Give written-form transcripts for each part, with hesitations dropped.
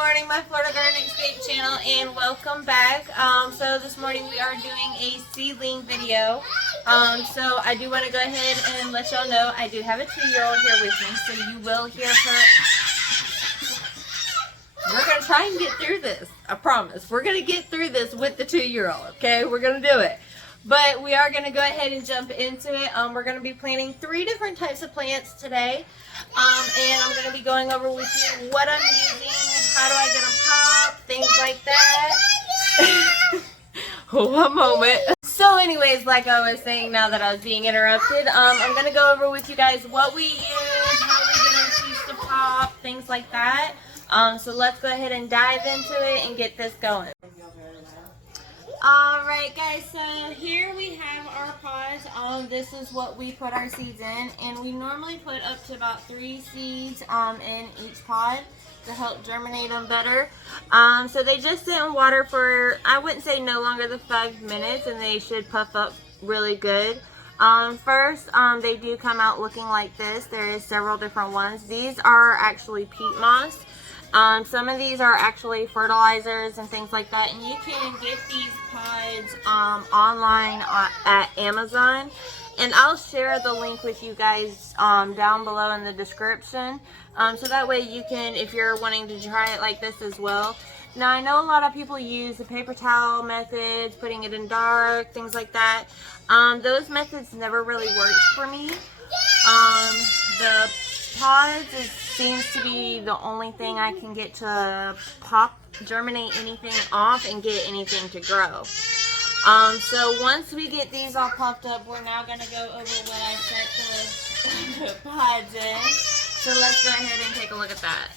morning, my Florida Garden Escape channel, and welcome back. So this morning we are doing a seedling video. So I do want to go ahead and let y'all know I do have a 2-year-old here with me, so you will hear her. We're going to try and get through this. I promise. We're going to get through this with the 2-year-old, okay? We're going to do it. But we are going to go ahead and jump into it. We're going to be planting 3 different types of plants today. And I'm going to be going over with you what I'm using, how do I get them pop, things like that. One moment. So anyways, like I was saying, now that I was being interrupted, I'm going to go over with you guys what we use, how we get our seeds to pop, things like that. So let's go ahead and dive into it and get this going. Alright guys, so here we have our pods. This is what we put our seeds in, and we normally put up to about 3 seeds in each pod to help germinate them better. So they just sit in water for, I wouldn't say no longer than 5 minutes, and they should puff up really good. First, they do come out looking like this. There is several different ones. These are actually peat moss. Some of these are actually fertilizers and things like that, and you can get these pods online at Amazon, and I'll share the link with you guys down below in the description, so that way you can, if you're wanting to try it like this as well. Now I know a lot of people use the paper towel methods, putting it in dark, things like that. Those methods never really worked for me. The pods seems to be the only thing I can get to pop, germinate anything off and get anything to grow. So once we get these all popped up, we're now going to go over what I set the pods in. So let's go ahead and take a look at that.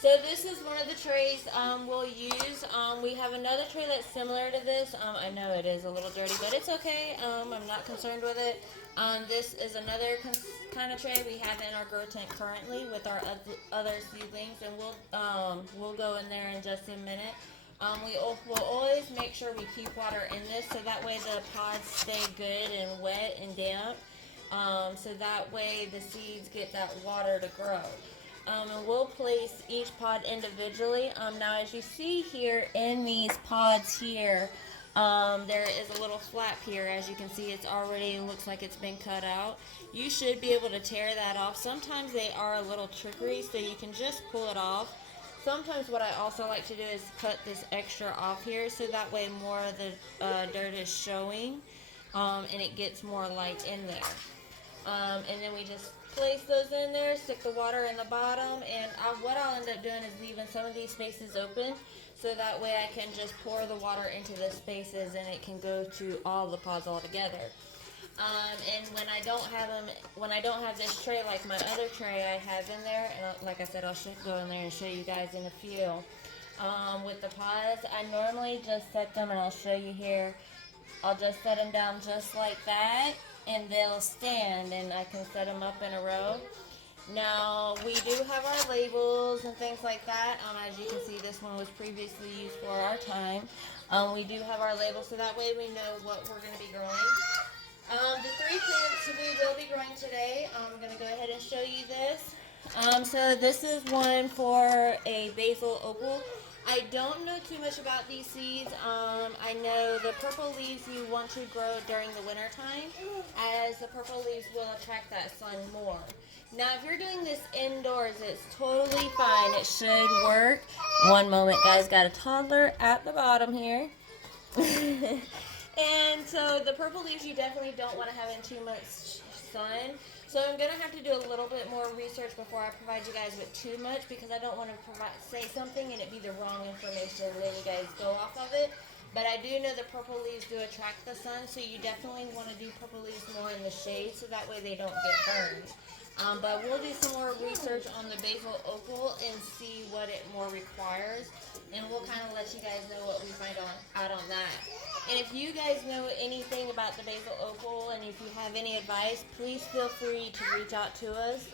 So this is one of the trays we'll use. We have another tray that's similar to this. I know it is a little dirty, but it's okay. I'm not concerned with it. This is another kind of tray we have in our grow tent currently with our other seedlings, and we'll go in there in just a minute. We'll always make sure we keep water in this, so that way the pods stay good and wet and damp. So that way the seeds get that water to grow. And we'll place each pod individually. Now as you see here in these pods here, there is a little flap here. As you can see, it's already looks like it's been cut out. You should be able to tear that off. Sometimes they are a little trickery, so you can just pull it off. Sometimes what I also like to do is cut this extra off here, so that way more of the dirt is showing, and it gets more light in there. And then we just place those in there, stick the water in the bottom, and what I'll end up doing is leaving some of these spaces open, so that way I can just pour the water into the spaces and it can go to all the pods all together. And when I don't have this tray like my other tray I have in there, and like I said, I'll go in there and show you guys in a few. With the pods, I normally just set them, and I'll show you here. I'll just set them down just like that, and they'll stand, and I can set them up in a row. Now, we do have our labels and things like that. As you can see, this one was previously used for our time. We do have our labels, so that way we know what we're going to be growing. The 3 plants we will be growing today, I'm going to go ahead and show you this. So this is one for a basil opal. I don't know too much about these seeds. I know the purple leaves you want to grow during the winter time, as the purple leaves will attract that sun more. Now if you're doing this indoors, it's totally fine. It should work. One moment guys, got a toddler at the bottom here. And so the purple leaves you definitely don't want to have in too much sun. So I'm going to have to do a little bit more research before I provide you guys with too much, because I don't want to say something and it be the wrong information and then you guys go off of it. But I do know the purple leaves do attract the sun, so you definitely want to do purple leaves more in the shade, so that way they don't get burned. But we'll do some more research on the basil opal and see what it more requires, and we'll kind of let you guys know what we find out on that. And if you guys know anything about the basil opal, and if you have any advice, please feel free to reach out to us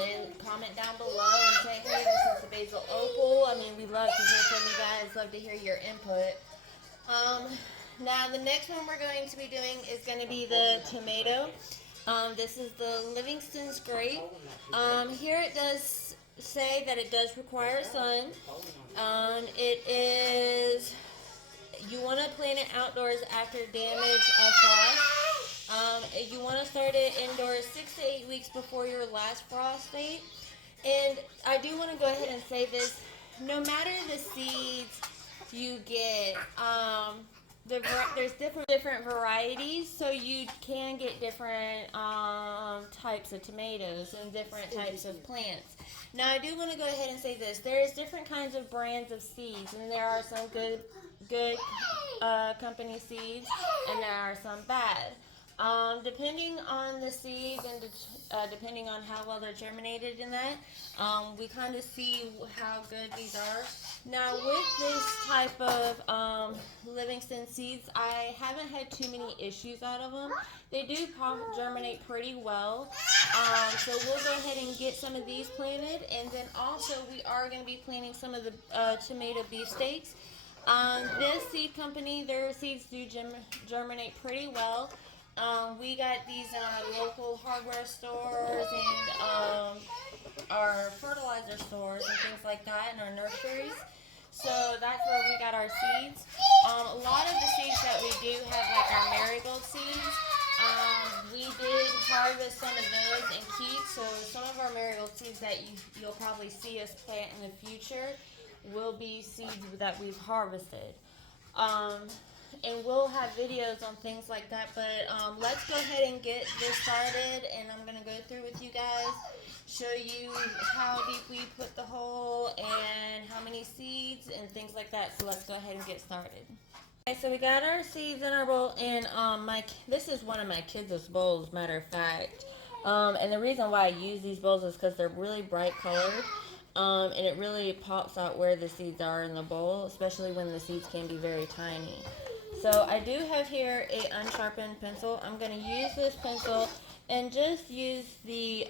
and comment down below and say, hey, this is the basil opal. I mean, we love to hear from you guys, love to hear your input. Now the next one we're going to be doing is going to be the tomato. This is the Livingston's grape. Here it does say that it does require sun. It is, you want to plant it outdoors after damage of frost. You want to start it indoors 6 to 8 weeks before your last frost date. And I do want to go ahead and say this, no matter the seeds you get, there's different varieties, so you can get different types of tomatoes and different types of plants. Now, I do want to go ahead and say this: there is different kinds of brands of seeds, and there are some good company seeds, and there are some bad. Depending on the seeds and depending on how well they're germinated in that, we kind of see how good these are. Now, with this type of Livingston seeds, I haven't had too many issues out of them. They do germinate pretty well. So we'll go ahead and get some of these planted, and then also we are going to be planting some of the tomato beefsteaks. This seed company, their seeds do germinate pretty well. We got these in our local hardware stores and our fertilizer stores and things like that, in our nurseries. So that's where we got our seeds. A lot of the seeds that we do have, like our marigold seeds, we did harvest some of those and keep. So some of our marigold seeds that you'll probably see us plant in the future will be seeds that we've harvested. And we'll have videos on things like that, but let's go ahead and get this started, and I'm going to go through with you guys, show you how deep we put the hole and how many seeds and things like that. So let's go ahead and get started. Okay, so we got our seeds in our bowl, and this is one of my kids' bowls, matter of fact. And the reason why I use these bowls is because they're really bright colored. And it really pops out where the seeds are in the bowl, especially when the seeds can be very tiny. So I do have here a unsharpened pencil. I'm going to use this pencil and just use the,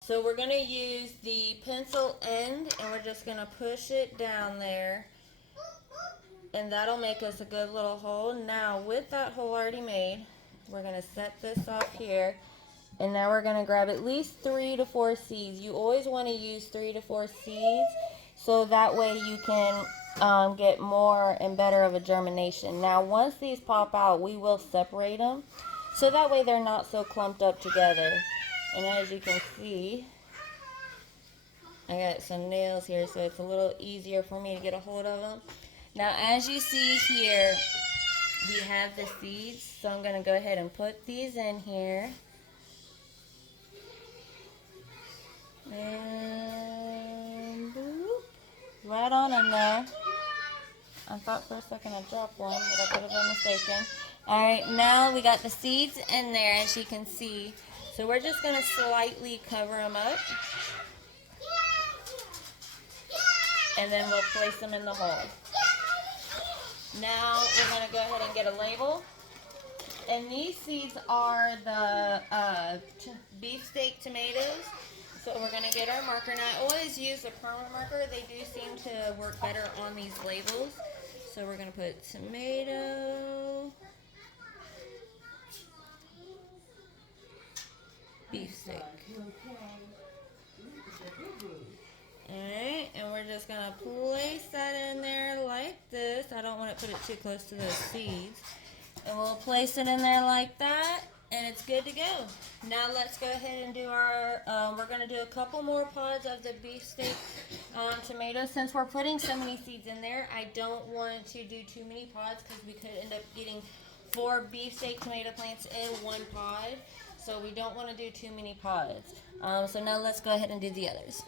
so we're going to use the pencil end, and we're just going to push it down there. And that'll make us a good little hole. Now, with that hole already made, we're going to set this off here. And now we're going to grab at least 3 to 4 seeds. You always want to use 3 to 4 seeds, so that way you can get more and better of a germination. Now, once these pop out, we will separate them, so that way they're not so clumped up together. And as you can see, I got some nails here, so it's a little easier for me to get a hold of them. Now, as you see here, we have the seeds, so I'm going to go ahead and put these in here. And boop, right on in there. I thought for a second I dropped one, but I could have been mistaken. Alright, now we got the seeds in there, as you can see. So we're just going to slightly cover them up. And then we'll place them in the hole. Now we're going to go ahead and get a label. And these seeds are the beefsteak tomatoes. So we're going to get our marker. Now, I always use a permanent marker. They do seem to work better on these labels. So we're going to put tomato, beefsteak. Alright, and we're just going to place that in there like this. I don't want to put it too close to those seeds. And we'll place it in there like that. And it's good to go. Now let's go ahead and do our, we're going to do a couple more pods of the beefsteak tomatoes. Since we're putting so many seeds in there, I don't want to do too many pods because we could end up getting 4 beefsteak tomato plants in one pod. So we don't want to do too many pods. So now let's go ahead and do the others.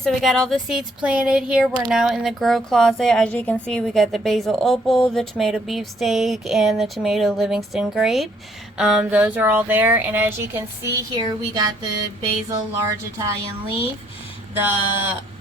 guys, so we got all the seeds planted here. We're now in the grow closet. As you can see, we got the basil opal, the tomato beefsteak, and the tomato Livingston grape. Those are all there. And as you can see here, we got the basil large Italian leaf,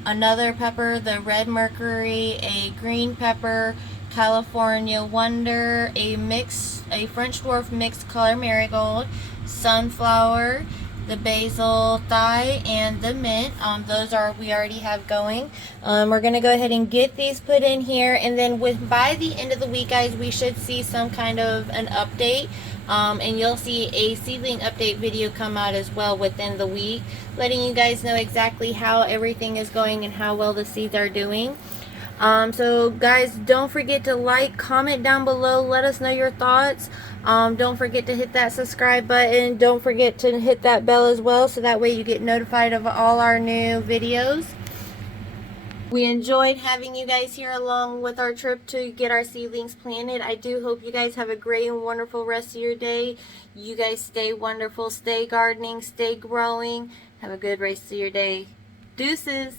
another pepper, the red mercury, a green pepper, California Wonder, a French dwarf mixed color marigold, sunflower, the basil thigh, and the mint. Those we already have going. We're gonna go ahead and get these put in here, and then by the end of the week, guys, we should see some kind of an update. And you'll see a seedling update video come out as well within the week, letting you guys know exactly how everything is going and how well the seeds are doing. So guys, don't forget to like, comment down below, let us know your thoughts. Don't forget to hit that subscribe button. Don't forget to hit that bell as well, so that way you get notified of all our new videos. We enjoyed having you guys here along with our trip to get our seedlings planted. I do hope you guys have a great and wonderful rest of your day. You guys stay wonderful, stay gardening, stay growing. Have a good rest of your day. Deuces.